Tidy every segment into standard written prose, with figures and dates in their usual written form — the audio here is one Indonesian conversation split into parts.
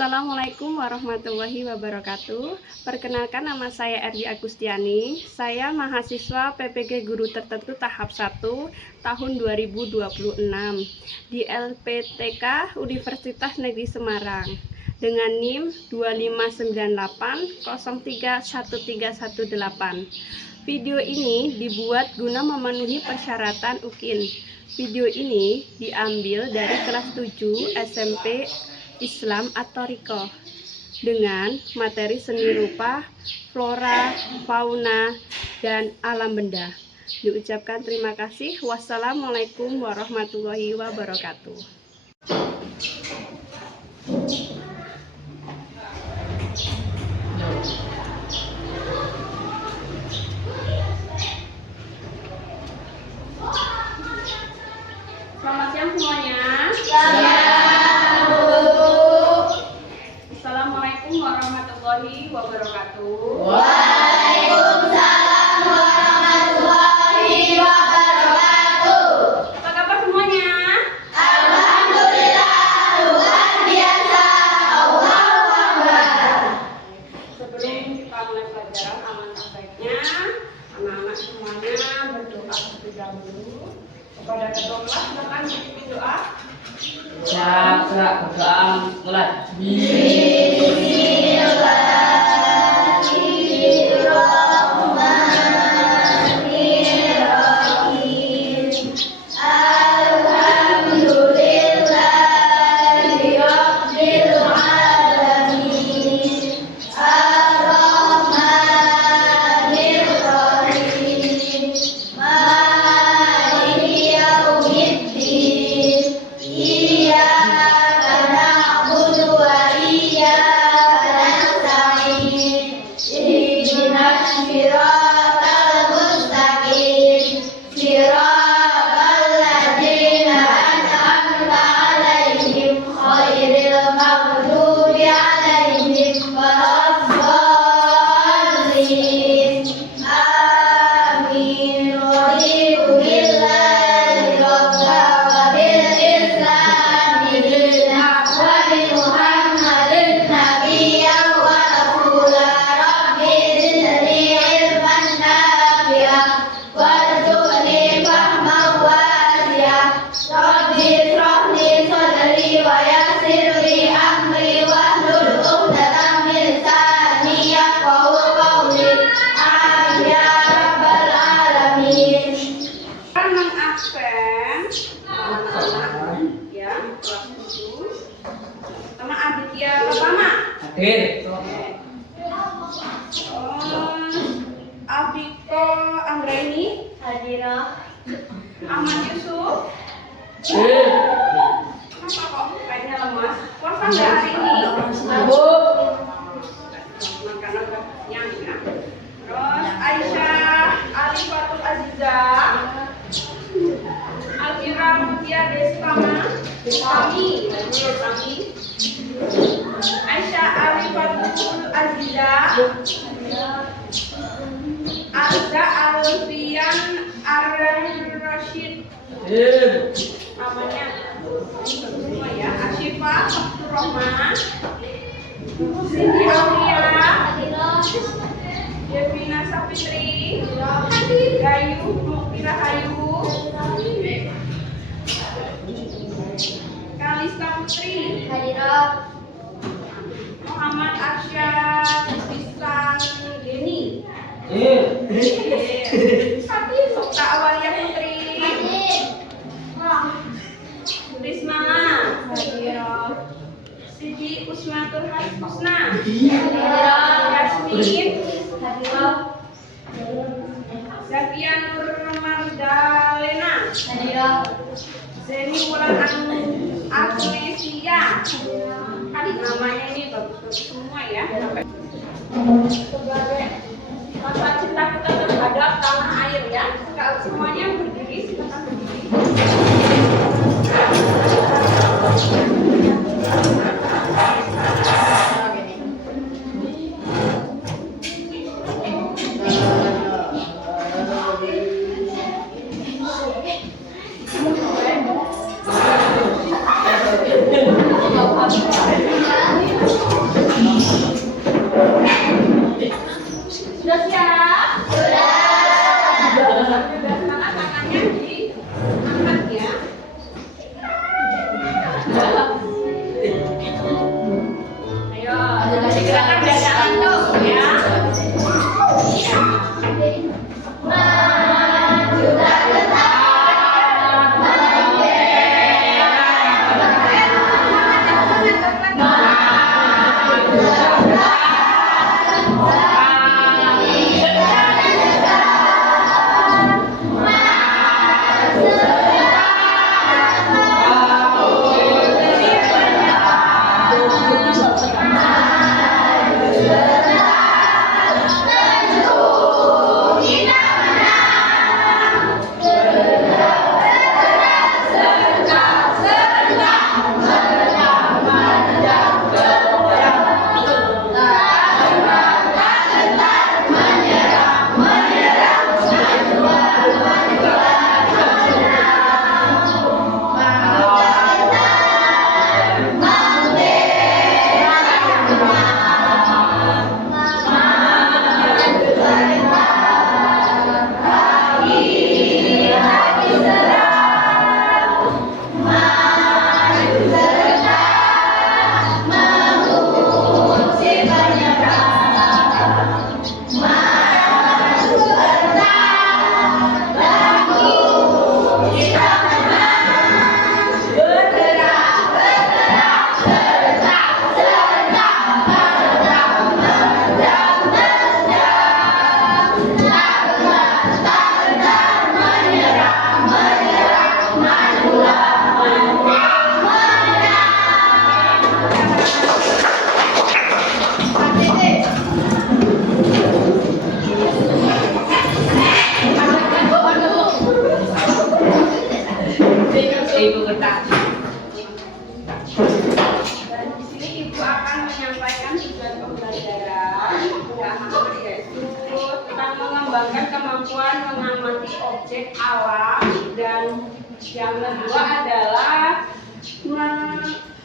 Assalamualaikum warahmatullahi wabarakatuh. Perkenalkan, nama saya Erdi Agustiani. Saya mahasiswa PPG Guru Tertentu tahap 1 tahun 2026 di LPTK Universitas Negeri Semarang dengan NIM 2598031318. Video ini dibuat guna memenuhi persyaratan UKIN. Video ini diambil dari kelas 7 SMP Islam atau Riko dengan materi seni rupa, flora, fauna, dan alam benda. Diucapkan terima kasih. Wassalamualaikum warahmatullahi wabarakatuh. Selamat siang semuanya. Assalamualaikum warahmatullahi wabarakatuh. Waalaikumsalam warahmatullahi wabarakatuh. Apa kabar semuanya? Alhamdulillah, luar biasa. Allahu Akbar. Sebelum kita mulai pelajaran, alangkah baiknya anak-anak semuanya berdoa terlebih dahulu kepada kedua kelas. Silakan pimpin doa. Berdoa mulai. Sama Aditya Pertama. Hadir. Abiko Anggraini. Hadirah. Ahmad Yusuf. Hadir. Kenapa kok kayaknya lemas? Puasa nggak hari ini? Makan apa? Yang ya. Terus Aisyah Alifatul Azizah. Alfira Mutia Destama. Kami. Aisyah Alifatul Azizah. Azza Alfian Ar-Rashid. Hadir. Namanya semua ya. Asyifa Abdurrahman. Siti Aulia. Devina Sapitri. Gayu Mukira Hayu. Kalista Putri. Hadirah. Muhammad Arsyad Bisan Deni. Hadir. Sokta Awalia Putri. Risma. Siti Usmatul Husna. Yasmin. Zafia Nur Mardalena. Zeni Wulan Agnesia. Namanya ini bagus-bagus semua ya. Sebagai rasa cinta kita terhadap tanah air ya. Kalau semuanya berdiri, silakan berdiri. menyampaikan tujuan pembelajaran yang yaitu tentang mengembangkan kemampuan mengamati objek alam, dan yang kedua adalah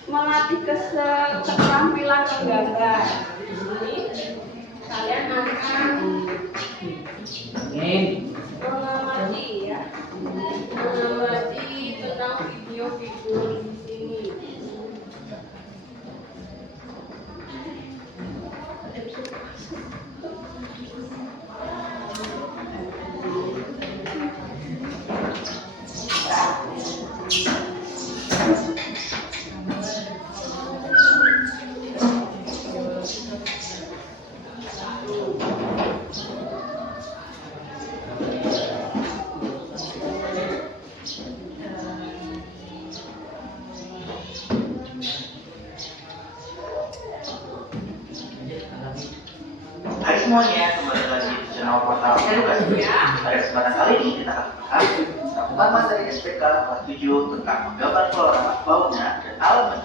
melatih keterampilan menggambar. Jadi kalian akan mengamati ya, mengamati tentang video-video di sini. Hai semuanya, kembali lagi di channel portal edukasi. Pada kesempatan kali ini kita akan membahas tentang materi SPK kelas 7 tentang menggambar flora, fauna, dan alam.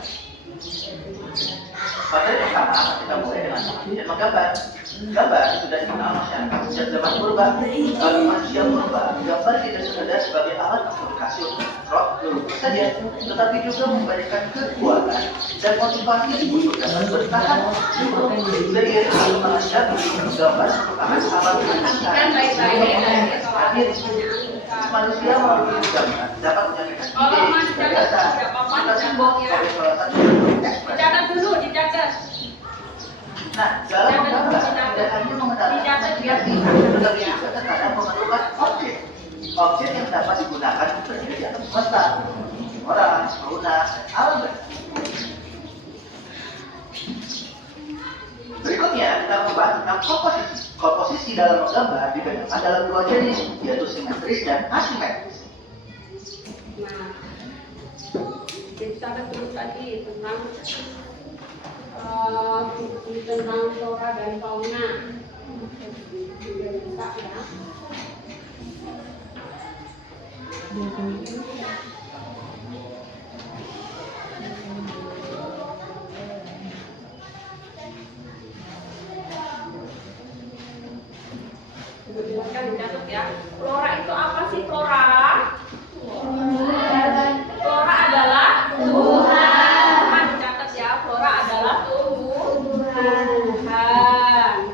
Materi pertama akan kita mulai dengan pengertian menggambar. Gambar sudah dikenal masyarakat sejak zaman purba. Bagi manusia purba, gambar tidak sekedar sebagai alat komunikasi untuk melukis saja, tetapi juga memberikan kekuatan dan motivasi untuk dapat bertahan. Seiring perkembangan gambar merupakan alat menentukan hadir. Manusia melalui gambar dapat menyampaikan ide, gagasan, serta simbol sebagai salah satu bentuk ekspresi. Dicatat dulu, dicatat. Nah, dalam menggambar tidak hanya mengenalkan kreasi, tetapi juga terkadang memerlukan objek. Objek yang dapat digunakan berada di alam semesta, orang, fauna, dan alam. Berikutnya kita membahas tentang komposisi. Komposisi dalam menggambar dibedakan dalam dua jenis, yaitu simetris dan asimetris. Nah, dicatat dulu tadi tentang flora dan fauna. Juga bisa ya. Silakan dicatat ya. Flora itu apa sih flora? Flora adalah tumbuhan. Dicatat ya, flora adalah tumbuhan.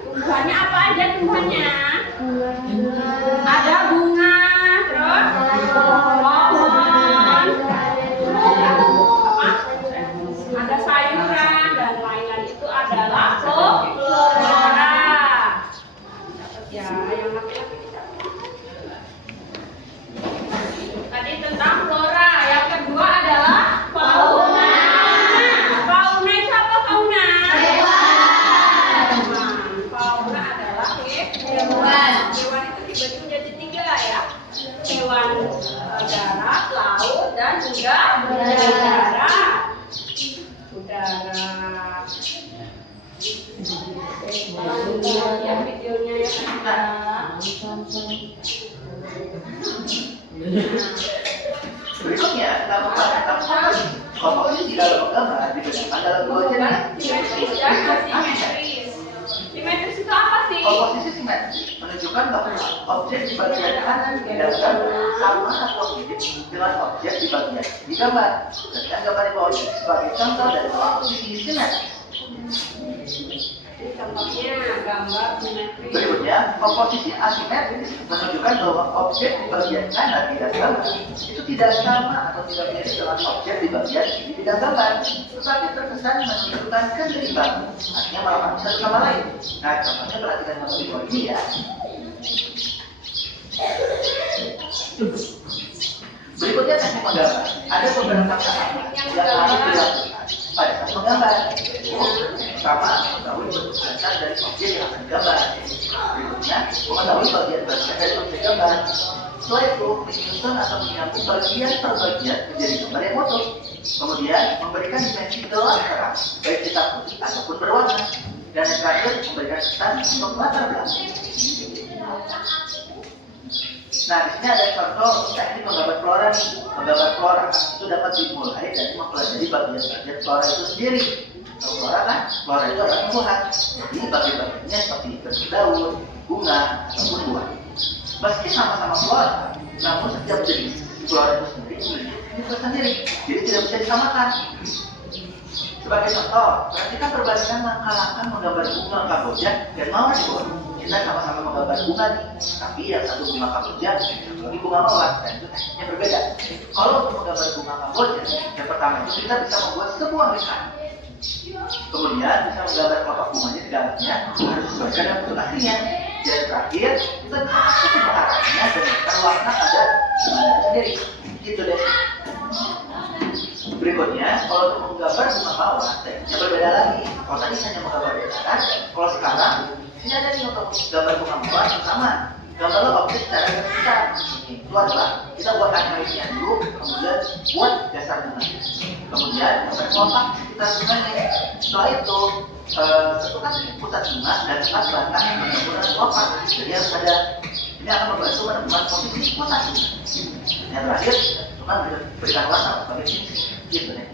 Tumbuhannya apa aja tumbuhannya? Ada bunga, terus pohon, apa? Ada sayuran dan lain-lain, itu adalah flora. Ya, yang laki-laki dicatat. Tadi tentang flora, yang kedua adalah fauna. Fauna itu apa fauna? Fauna adalah hewan. Hewan itu dibagi menjadi tiga ya. Hewan darat, laut, dan juga udara. Lihat videonya ya. Berikutnya kita membahas tentang komposisi. Komposisi dalam menggambar dibedakan dalam dua jenis, Simetris dan asimetris. Simetris itu apa sih? komposisi simetris menunjukkan bahwa objek di bagian kanan di dalam gambar sama atau mirip dengan objek di bagian di gambar. Ketika gambar di bawah ini sebagai contoh dari komposisi simetris. Contohnya gambar simetris. Berikutnya, komposisi asimetris menunjukkan bahwa objek di bagian kanan di dalam gambar itu tidak sama atau tidak mirip dengan objek di bagian kiri di dalam gambar, tetapi terkesan menunjukkan keseimbangan, artinya melengkapi satu sama lain. Nah, contohnya perhatikan gambar di bawah ini ya. Berikutnya teknik menggambar. Ada beberapa tahap yang harus dilakukan pada saat menggambar. Pertama, mengetahui bentuk dasar dari objek yang akan digambar. Berikutnya, mengetahui bagian-bagian dari objek gambar. Setelah itu, menyusun atau menyambung bagian per bagian menjadi gambar yang utuh. Kemudian, memberikan dimensi gelap terang, baik hitam putih ataupun berwarna. Dan yang terakhir, memberikan kesan untuk latar belakang. Nah, di sini ada contoh untuk teknik menggambar flora nih. Menggambar flora itu dapat dimulai dari mempelajari bagian-bagian flora itu sendiri. Kalau flora kan, flora itu adalah tumbuhan. Jadi bagian-bagiannya seperti bentuk daun, bunga, ataupun buah. Meski sama-sama flora, namun setiap jenis flora itu sendiri memiliki jenis tersendiri. Jadi tidak bisa disamakan. Sebagai contoh, perhatikan perbandingan langkah-langkah menggambar bunga Kamboja dan mawar di bawah. Kita sama-sama menggambar bunga nih, tapi yang satu bunga Kamboja, yang lagi bunga mawar, dan itu tekniknya berbeda. Kalau untuk menggambar bunga Kamboja, yang pertama itu kita bisa membuat sebuah lingkaran. Kemudian bisa menggambar kelompok bunganya di dalamnya, harus disesuaikan dengan bentuk aslinya. Dan terakhir, kita bisa masuk ke arahnya dan menentukan warna ada di mana sendiri. Gitu deh. Berikutnya, kalau untuk menggambar bunga mawar, tekniknya berbeda lagi. Kalau tadi hanya menggambar lingkaran, kalau sekarang ini ada nih untuk gambar bunga mawar sama. Gambarlah objek secara garis besar. Itu adalah kita buat kainnya dulu, kemudian buat dasar bunga. Kemudian gambar kotak sekitar bunganya. Setelah itu tentukan pusat bunga dan tempat batang yang menggunakan kelopak. Jadi harus ada. Ini akan membantu menemukan posisi pusat bunga. Yang terakhir, cuma berikan warna sebagai fungsi. Gitu deh.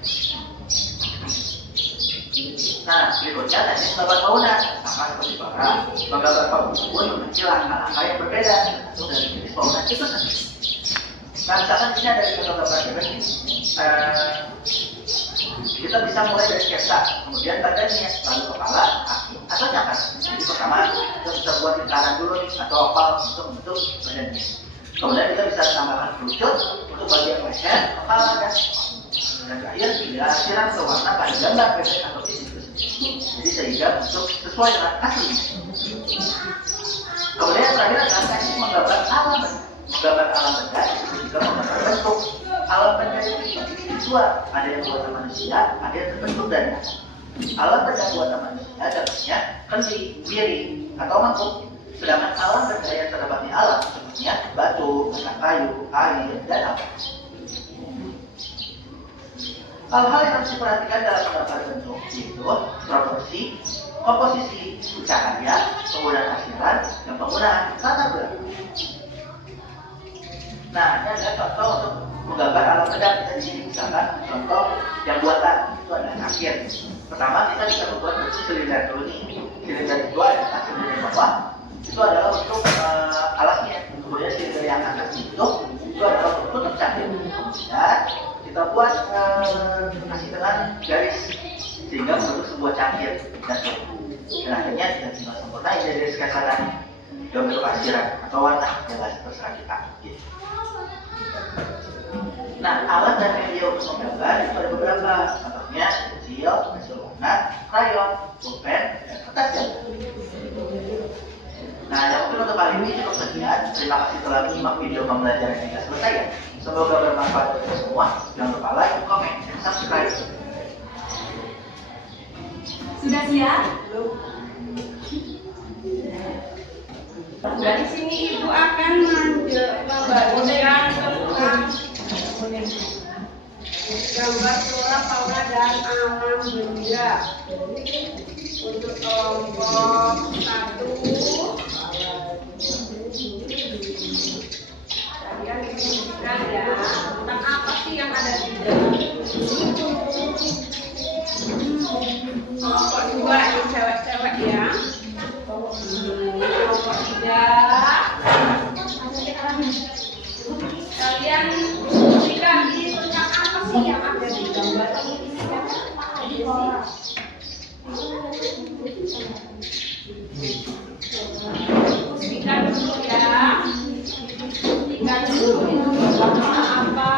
Nah, berikutnya teknik menggambar fauna sama seperti para menggambar fauna pun memiliki langkah-langkah yang berbeda tergantung dari jenis fauna itu sendiri. Nah, misalkan ini ada di gambar ini, kita bisa mulai dari sketsa, kemudian badannya, lalu kepala, kaki, atau cakar. Jadi pertama kita bisa buat lingkaran dulu nih, atau oval untuk membentuk badannya. Kemudian kita bisa tambahkan kerucut untuk bagian leher, kepala, dan terakhir tidak siram ke warna pada gambar bebek atau titik. Jadi sehingga untuk sesuai dengan aslinya. Kemudian terakhir adalah teknik menggambar alam benda. Menggambar alam benda itu juga menggambar bentuk. Alam benda itu dibagi dua, ada yang buatan manusia, ada yang terbentuk dari alam. Alam benda buatan manusia dapatnya kendi, piring, atau mangkuk. Sedangkan alam benda yang terdapat di alam sepertinya batu, kayu, air, dan api. Hal-hal yang harus diperhatikan dalam menggambar bentuk yaitu proporsi, komposisi, cahaya, penggunaan arsiran, dan penggunaan latar belakang. Nah, ini adalah contoh untuk menggambar alam benda. Kita di sini misalkan contoh yang buatan itu adalah cangkir. Pertama kita bisa membuat bentuk silinder dulu nih. Silinder itu adalah silinder bawah. Itu adalah untuk alasnya. Kemudian silinder yang atas itu adalah untuk tutup cangkir. Kemudian kita buat kasih dengan garis sehingga membentuk sebuah cangkir dan akhirnya kita tinggal sempurnain dari sketsa tadi dalam bentuk arsiran atau warna yang terserah kita. Gitu. Nah, alat dan media untuk menggambar itu ada beberapa, contohnya pensil, pensil warna, krayon, pulpen, dan kertas gambar. Nah, yang mungkin untuk kali ini cukup sekian. Terima kasih telah menyimak video pembelajaran hingga selesai ya. Semoga bermanfaat untuk semua. Jangan lupa like, komen, dan subscribe. Sudah siap? Dari sini Ibu akan membagikan tentang gambar flora, fauna, dan alam benda. Untuk kelompok 1, kalian diskusikan ya tentang apa sih yang ada di dalam. Kelompok 2 ini cewek-cewek ya. Kelompok 3, kalian diskusikan ini tentang apa sih yang ada di gambar ini. Diskusikan dulu ya. Diskusikan dulu itu warna apa.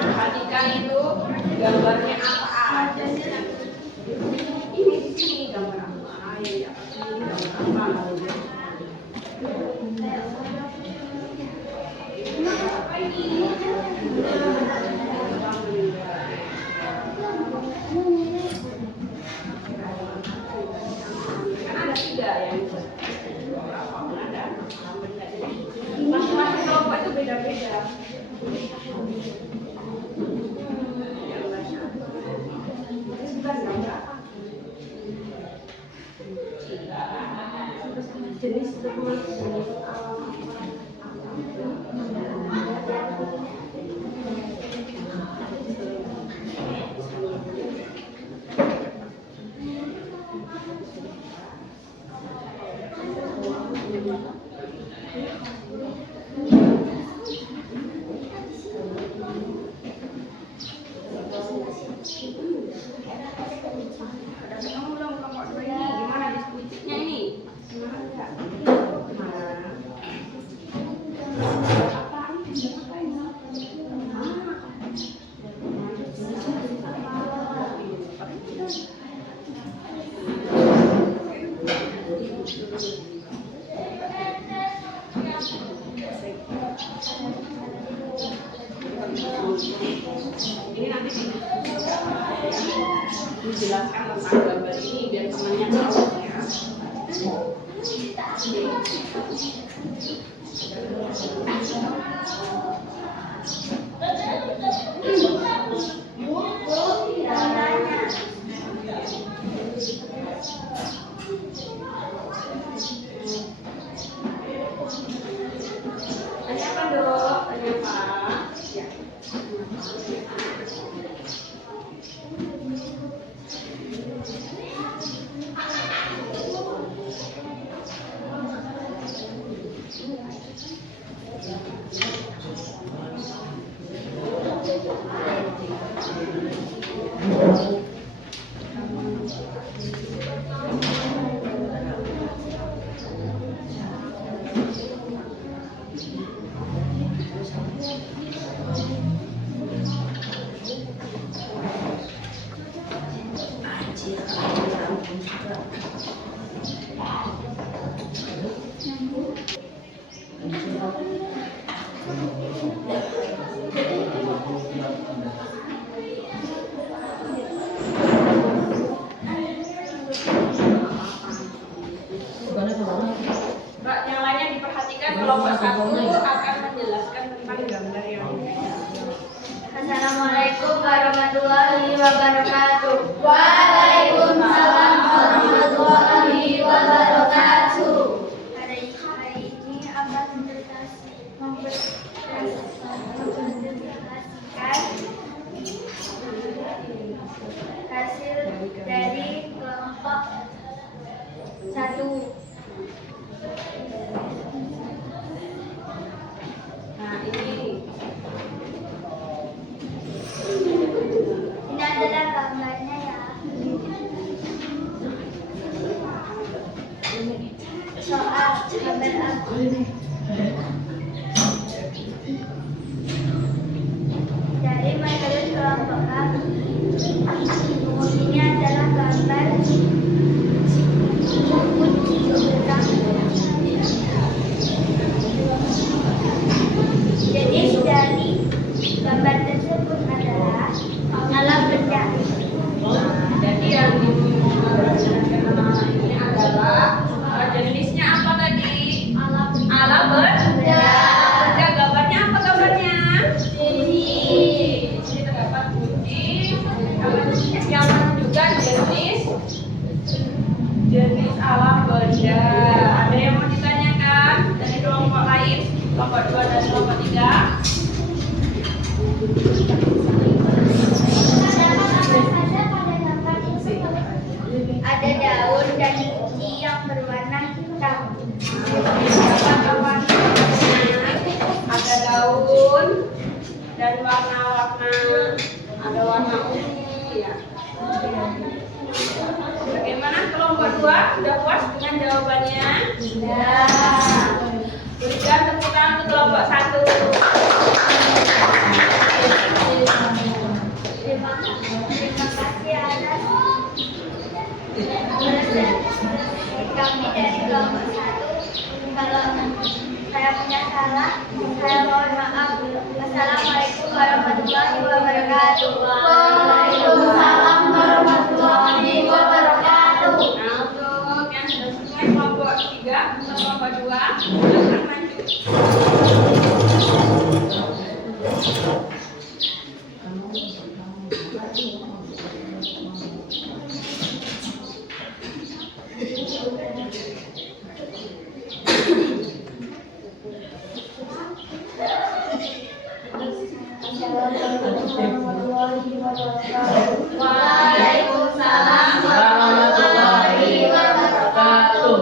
Perhatikan itu gambarnya apa aja sih? Ini di sini gambar apa? Ya, ini gambar apa? Apa ini? Kan ada 3 yang ada. Masing-masing kelompok itu beda-beda. Jenis kamu belum kelompok 2 ini gimana diskusinya ini? Gimana enggak? Ini nanti dijelaskan tentang gambar ini biar temannya tahu ya. Tanya apa dok? Tanya apa? Ya. Mbak, yang lainnya diperhatikan kelompok 1 akan menjelaskan tentang gambar yang ini. Assalamualaikum warahmatullahi wabarakatuh. Waalaikumsalam warahmatullahi wabarakatuh. Hari ini akan mempresentasikan hasil dari kelompok 1. Nah, ini adalah gambarnya ya. Soal gambar apa? Dari materi kelompok kami. Ini adalah gambar kunci gelang. Jenis dari gambar tersebut adalah alam benda. jadi yang ini adalah jenisnya apa tadi? Alam benda. Gambarnya apa gambarnya? Ini terdapat kunci. Yang ada warna ungu ya. Bagaimana kelompok 2? Sudah puas dengan jawabannya? Sudah. Berikan tepuk tangan untuk kelompok 1. Terima kasih atas kami dari kelompok 1. Kalau saya punya salah, saya mohon maaf. Assalamualaikum warahmatullahi wabarakatuh. Waalaikumsalam warahmatullahi wabarakatuh. Nah, untuk yang sudah selesai kelompok 3, kelompok 2, silakan maju. Waalaikumsalam warahmatullahi wabarakatuh.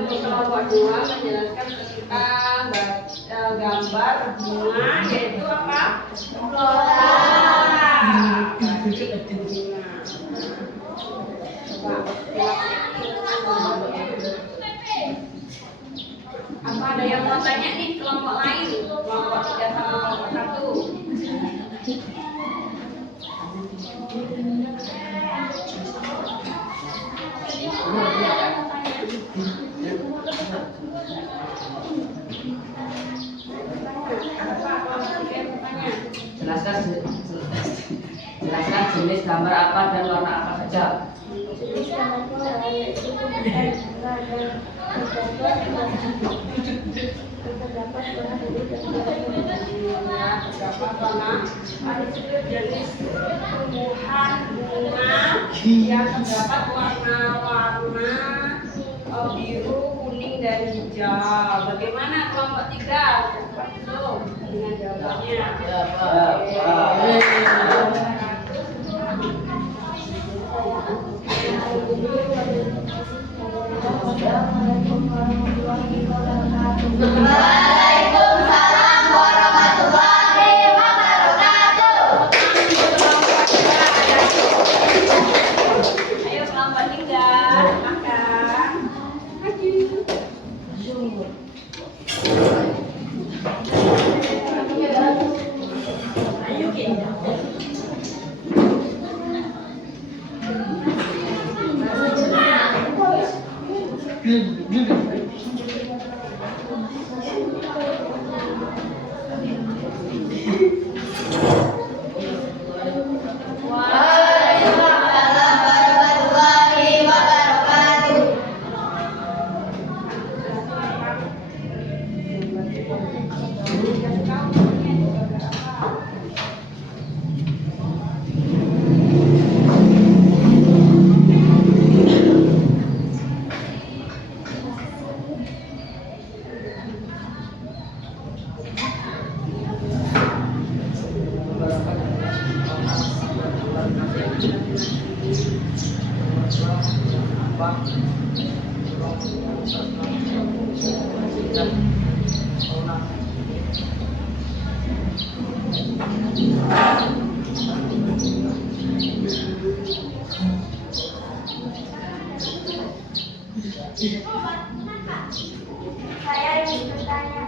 Kelompok 2 menjelaskan tentang gambar bunga, yaitu apa? Flora. Apa ada yang mau tanya nih kelompok lain? Kelompok 3 sama kelompok 1. Jelaskan jenis gambar apa dan warna apa saja. Jenis gambar flora yaitu tumbuhan bunga dan terdapat warna biru dan Terdapat warna jenis tumbuhan bunga yang terdapat warna-warna biru, kuning, dan hijau. Bagaimana kelompok 3? Belum dengan jawabannya. Waalaikumsalam warahmatullahi wabarakatuh. Ayo kelompok 3, makan. Waalaikumsalam warahmatullahi wabarakatuh. Saya ingin bertanya.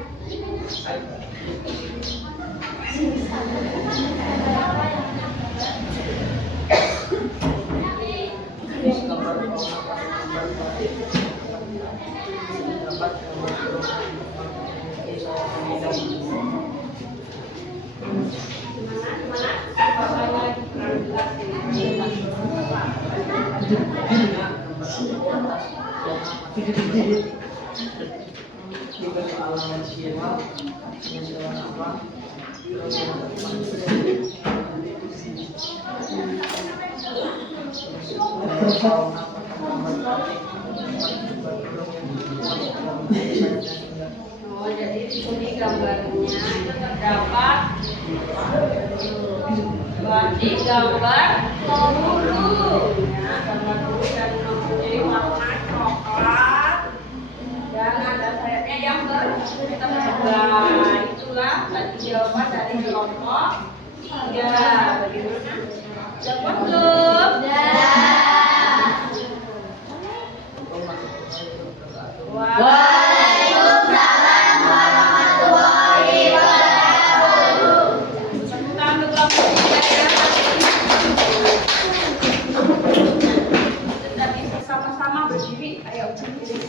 Jika soal manusia, apa? Oh, jadi di sini gambarnya itu terdapat berarti gambar peluru, ya, gambar peluru dan mempunyai warna coklat dan ada sayapnya yang bertebaran. Itulah tadi jawaban dari kelompok 3. Bagaimana? Jawab belum? Waalaikumsalam warahmatullahi wabarakatuh. Kami kelompok 3 ya. Tadi bersama-sama berdiri. Ayo berdiri.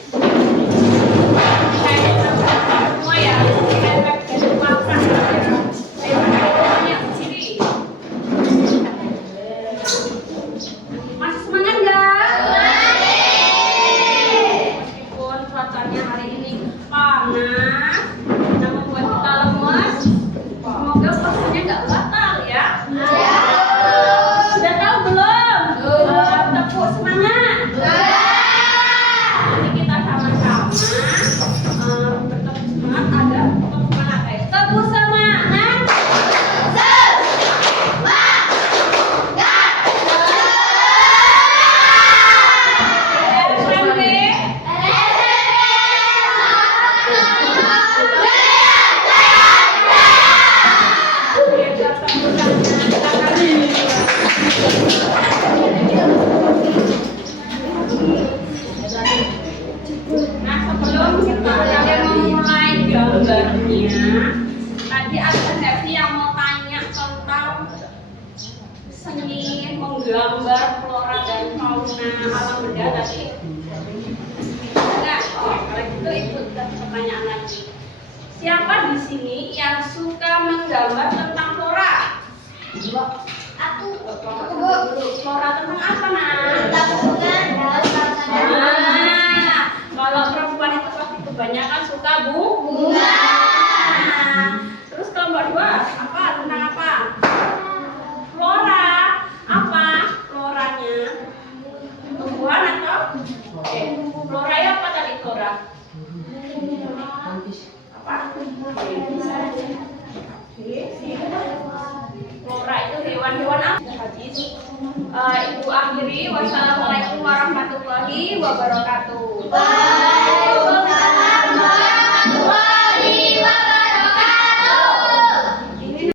Semua ya. Kita makan. Ayo semuanya berdiri. Masih semangat nggak? Meskipun cuacanya hari ini panas dan membuat kita lemas, semoga puasanya nggak batal ya. Sudah tahu belum? Tepuk semangat. Jadi kita sama-sama bertepuk semangat. Ada tepuk semangat. Ayo tepuk semangat. Nah, sebelum kita memulai gambarnya, tadi ada Devi yang mau tanya tentang seni menggambar flora dan fauna alam benda tadi. Enggak? Oh, kalau gitu ikut pertanyaan lagi. Siapa di sini yang suka menggambar tentang flora? Aku. Flora tentang apa, Nak? Bunga. Kalau perempuan itu pasti kebanyakan suka bunga. Terus kelompok 2 apa? Tentang apa? Flora. Apa floranya? Tumbuhan atau? Oke. Flora ya apa tadi flora? Apa? Flora itu hewan-hewan apa? Hadis. Ibu akhiri. Wassalamualaikum warahmatullahi wabarakatuh.